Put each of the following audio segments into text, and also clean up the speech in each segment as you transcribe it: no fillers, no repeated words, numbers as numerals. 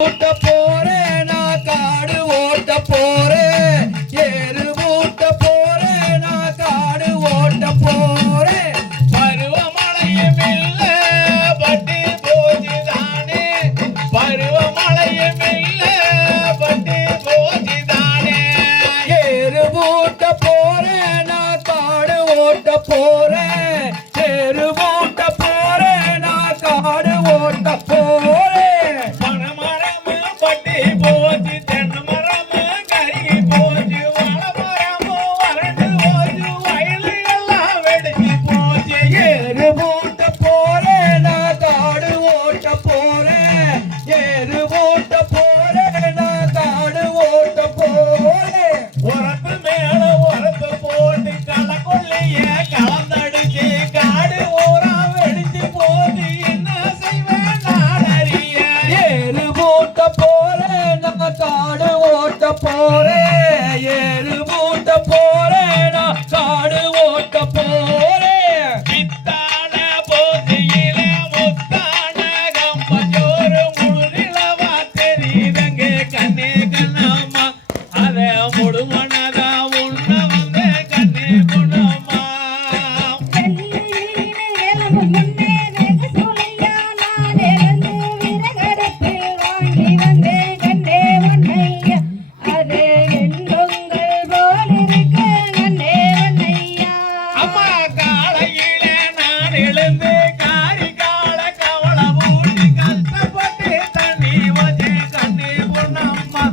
ஓட்ட போறேன் நான் காடு ஓட்ட போறேன் ஏறு ஊட்ட போறேன் நான் காடு ஓட்ட போறேன் பருவமழையும் இல்ல பட்டு போச்சுதானே பருவமழையும் இல்ல பட்டு போச்சுதானே ஏறு ஊட்ட போறேன் நான் காடு ஓட்ட போறேன் ஏறு ஊட்ட போறேன் நான் காடு ஓட்ட போறேன் போச்சு தென்னை மரம் கறி போச்சு வாழை மரம் வறண்டு போச்சு வயலு எல்லாம் வெடிச்சு போச்சு ஏறு ஊட்ட போறேன் நான் காடு ஓட்ட போறேன் ஏறு ஊட்ட போறேன் நான் காடு ஓட்ட போறேன் உரத்து மேல உரத்து போட்டு களக்கொள்ளைய கலந்தடிச்சு காடு ஊரா வெடிச்சு போச்சு என்ன செய்வேன் நான் அறிய ஏறு ஊட்ட போறேன் காடு ஓட்ட போறேன் ஏறு ஊட்ட போறேன் நான் காடு ஓட்ட போறேன் வித்தான போதியில முத்தான கம்பச்சோறு முழுநிலவா தெரியுதுங்க கண்ணே கண்ணம்மா அத முழுமனதா உண்ண வந்த கண்ணே பொண்ணம்மா எழுந்து காரி கால கவலை ஊட்டி கஷ்டப்பட்டு தண்ணி வச்சு கண்ணே பொண்ணம்மா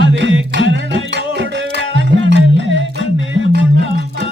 அது கருணையோடு விளங்கடலே கண்ணே பொண்ணம்மா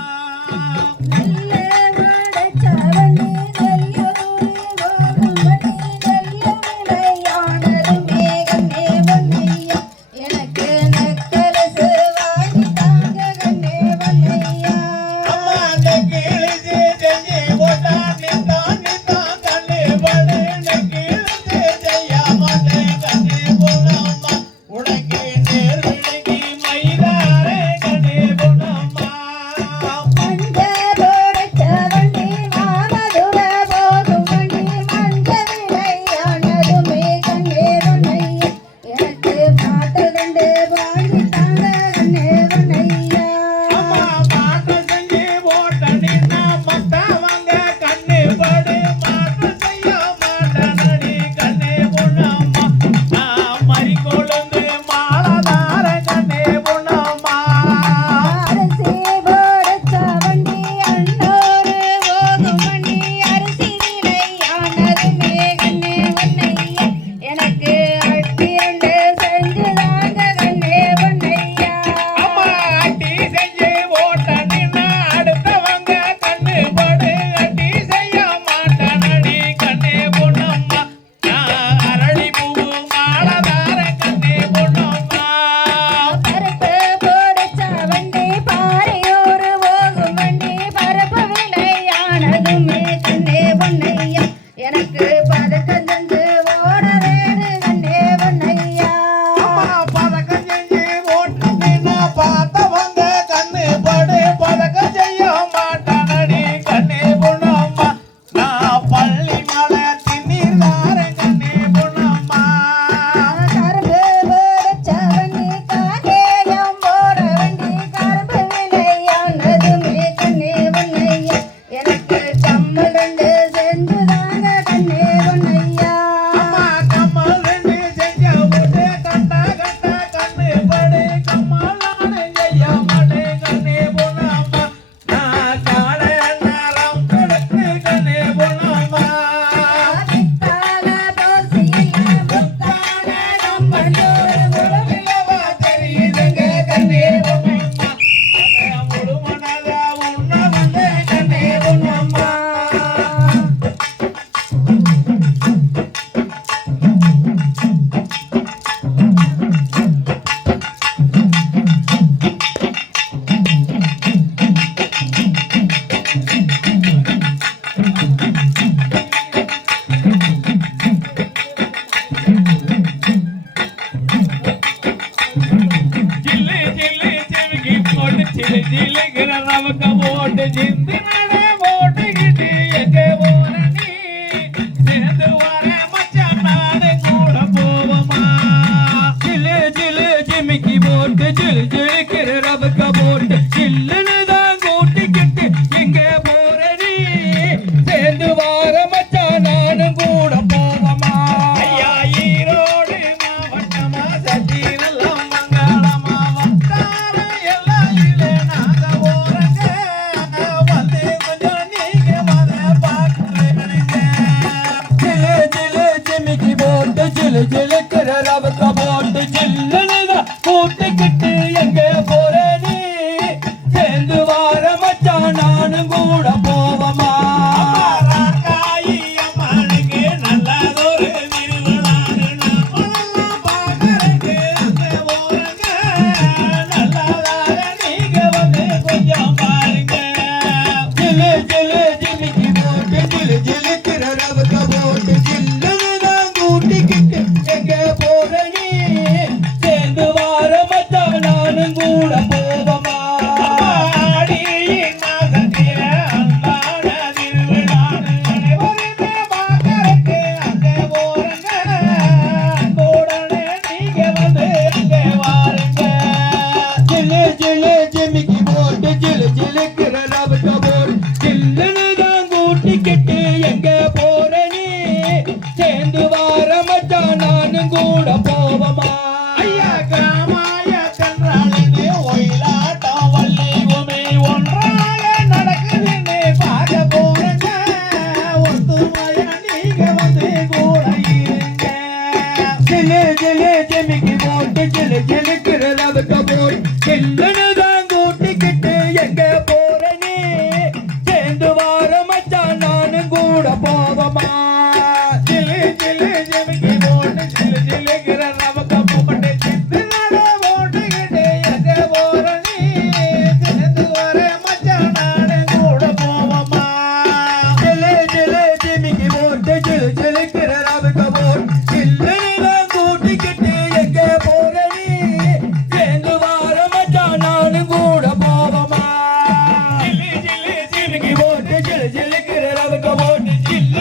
எனக்கு பதக்கம் தந்து ஓட வேறு கண்ணே பொன்னையா பதக்கம் செஞ்சு ஓட்டு பார்த்தவங்க கண்ணு படு பதக்கம் செய்ய மாட்டானடி கண்ணே பொண்ணம்மா நான் பள்ளி மலை திண்ணீர் தார கண்ணே பொண்ணம்மா கரும்பு போடச்சவண்டி காகேயம் போட வண்டி கரும்பு விலையானதுமே கண்ணே பொன்னையா எனக்கு கம்மல் ரெண்டு செஞ்சு ஜிலிகிற நமக்கு ஓட்டு ஜிந்தி நட ஓட்டுக்கிட்டு எங்க போற நீ சேர்ந்து வர மச்சான் நாடு கூட போவமா போட்டு ஜிலு ஜிலுக்கிற ரவுக்க போட்டு ஜில்லுன்னு தான் கூட்டிக்கிட்டு எங்கே போற நீ சேர்ந்து வார மச்சான் நானும் கூட போவமா ஐயா ஈரோடு மாவட்டமா சட்டி நல்லம் மங்களமா வட்டார எல்லையிலே நாங்க போறங்க வந்து கொஞ்சம் நீங்க வர பார்க்கிறீங்க ஜிலு ஜிலு ஜிமிக்கி போட்டு ஜிலு ஜிலுக்கிற ரவுக்க போட்டு ஜில்லுன்னு தான் கூட்டிக்கிட்டு எங்கே போற நீ சேர்ந்து வார மச்சான் நானும் கூட போவமா ராக்காயி அம்மனுக்கு நல்லதொரு திருவிழான்னு நம்மளெல்லாம் பார்க்கறதுக்கு அங்க போறங்க நல்லதாக நீங்க வந்து கொஞ்சம் பாருங்க ஜிலு ஜிலு ஜிமிக்கி போட்டு ஜிலு ஜிலுக்கிற ரவுக்க போட்டு ஜில்லுன்னு தான் கூட்டிக்கிட்டு எங்கே போற நீ சேர்ந்து வார மச்சான் நானும் கூட போவமா ஆடியின் மாசத்தில அன்பான திருவிழான்னு அனைவருமே பார்க்கறதுக்கு அங்க போறங்க அன்புடனே நீங்க வந்து அங்க வாருங்க ஜிலு ஜிலு ஜிமிக்கி போட்டு ஜிலு ஜிலுக்கிற ரவுக்க போட்டு ஜில்லுன்னு தான் கூட்டிக்கிட்டு எங்கே போற நீ சேர்ந்து வார மச்சான் நானும் கூட போவமா ஐயா கிராமாய கன்றாளினே ஒயிலாட்டம் வள்ளிகுமி ஒன்றாக நடக்குதுன்னு பார்க்க போறங்க ஒத்துமையா நீங்க வந்து கூட இருங்க ஜிலு ஜிலு ஜிமிக்கி போட்டு ஜிலு ஜிலுக்கிற ரவுக்க போட்டு ஜில்லுன்னு தான் கூட்டிக்கிட்டு எங்கே போற நீ சேர்ந்து வார மச்சான் நானும் கூட போவமா ஜிலு ஜிலு ஜிமிக்கி போட்டு ஜிலு ஜிலுக்கிற நமக்கு போட்டு சித்தினால போட்டுக்கிட்டு எங்க போற நீ சேர்ந்து வர மச்சான் நானே கூட போவமா ஜிலு ஜிலு ஜிமிக்கி போட்டு ஜிலு ஜிலுக்கிற ரவுக்க போட்டு ஜில்லுன்னு தான் கூட்டிக்கிட்டு எங்கே போற நீ சேர்ந்து வார மச்சான் நானும் கூட போவமா ஜிலு ஜிலு ஜிமிக்கி ஜிமிக்கி போட்டு ஜிலு ஜிலுக்கிற ரவுக்க போட்டு ஜில்லு